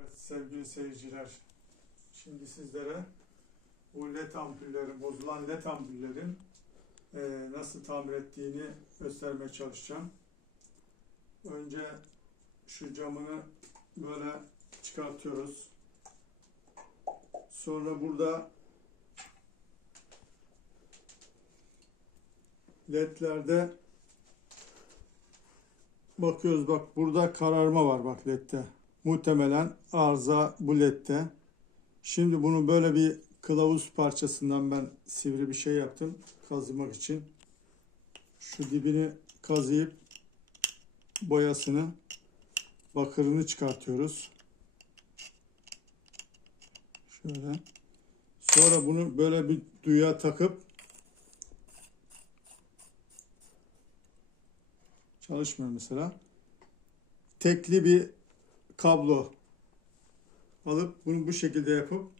Evet sevgili seyirciler, şimdi sizlere bu led ampullerin, bozulan led ampullerin eee, nasıl tamir ettiğini göstermeye çalışacağım. Önce şu camını böyle çıkartıyoruz. Sonra burada ledlerde bakıyoruz bak burada kararma var bak ledde. Muhtemelen arıza bu ledde. Şimdi bunu böyle bir kılavuz parçasından ben sivri bir şey yaptım kazımak için. Şu dibini kazıyıp boyasını bakırını çıkartıyoruz. Şöyle. Sonra bunu böyle bir duya takıp çalışmıyor mesela. Tekli bir kablo alıp bunu bu şekilde yapıp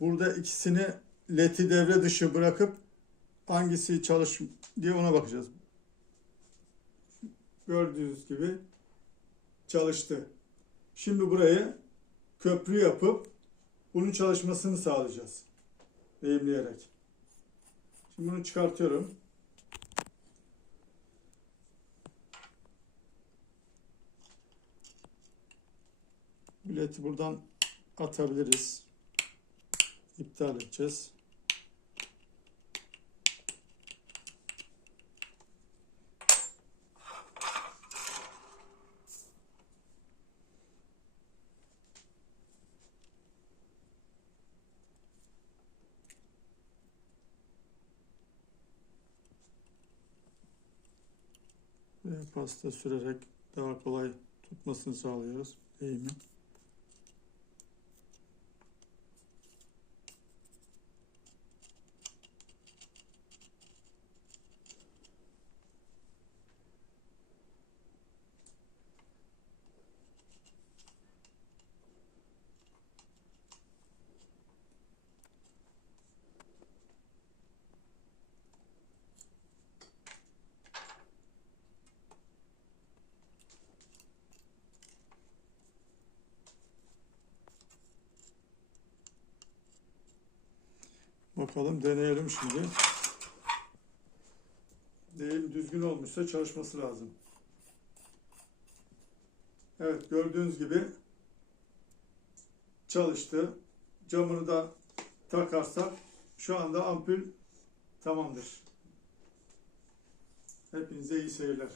burada ikisini leti devre dışı bırakıp hangisi çalış diye ona bakacağız. Gördüğünüz gibi çalıştı. Şimdi burayı köprü yapıp bunun çalışmasını sağlayacağız. Eğimleyerek. Şimdi bunu çıkartıyorum. Bileti buradan atabiliriz. İptal edeceğiz. Ve pasta sürerek daha kolay tutmasını sağlıyoruz eğimi. Bakalım deneyelim şimdi. Değil düzgün olmuşsa çalışması lazım. Evet gördüğünüz gibi çalıştı. Camını da takarsak şu anda ampul tamamdır. Hepinize iyi seyirler.